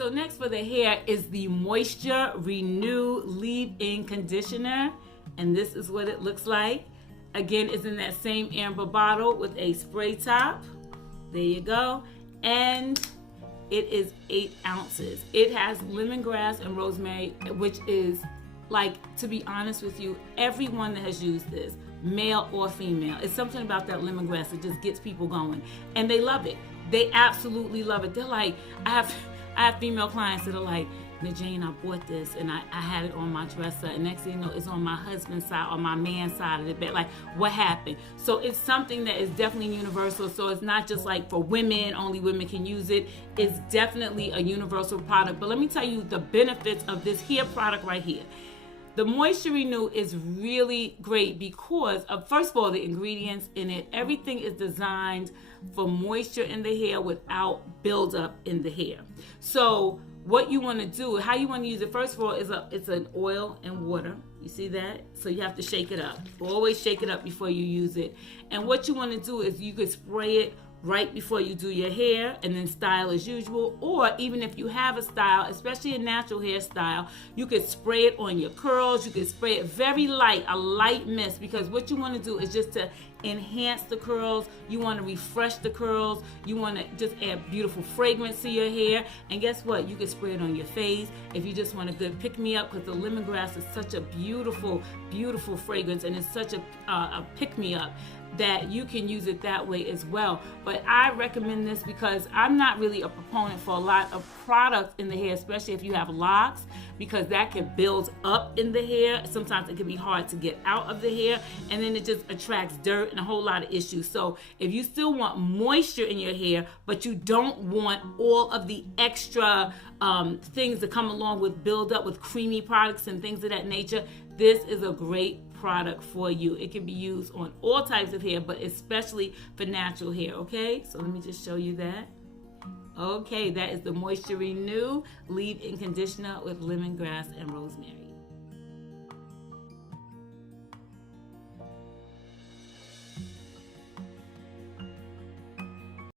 So next for the hair is the Moisture Renew Leave-In Conditioner. And this is what it looks like. Again, it's in that same amber bottle with a spray top. There you go. And it is 8 ounces. It has lemongrass and rosemary, which is, like, to be honest with you, everyone that has used this, male or female, it's something about that lemongrass that just gets people going. And they love it. They absolutely love it. They're like, I have female clients that are like, Miss Jane, I bought this and I had it on my dresser, and next thing you know, it's on my husband's side or my man's side of the bed. Like, what happened? So it's something that is definitely universal. So it's not just like for women, only women can use it. It's definitely a universal product. But let me tell you the benefits of this hair product right here. The Moisture Renew is really great because of, first of all, the ingredients in it. Everything is designed for moisture in the hair without buildup in the hair. So what you want to do, how you want to use it, first of all, it's an oil and water. You see that? So you have to shake it up. Always shake it up before you use it. And what you want to do is you could spray it right before you do your hair and then style as usual. Or even if you have a style, especially a natural hairstyle, you could spray it on your curls. You could spray it very light, a light mist, because what you want to do is just to enhance the curls. You want to refresh the curls. You want to just add beautiful fragrance to your hair. And guess what? You can spray it on your face if you just want a good pick-me-up, because the lemongrass is such a beautiful, beautiful fragrance, and it's such a pick-me-up that you can use it that way as well. But I recommend this because I'm not really a proponent for a lot of products in the hair, especially if you have locks, because that can build up in the hair. Sometimes it can be hard to get out of the hair, and then it just attracts dirt and a whole lot of issues. So if you still want moisture in your hair, but you don't want all of the extra things that come along with build up with creamy products and things of that nature, this is a great product for you. It can be used on all types of hair, but especially for natural hair. Okay, so let me just show you that. Okay, that is the Moisture Renew Leave-In Conditioner with lemongrass and rosemary.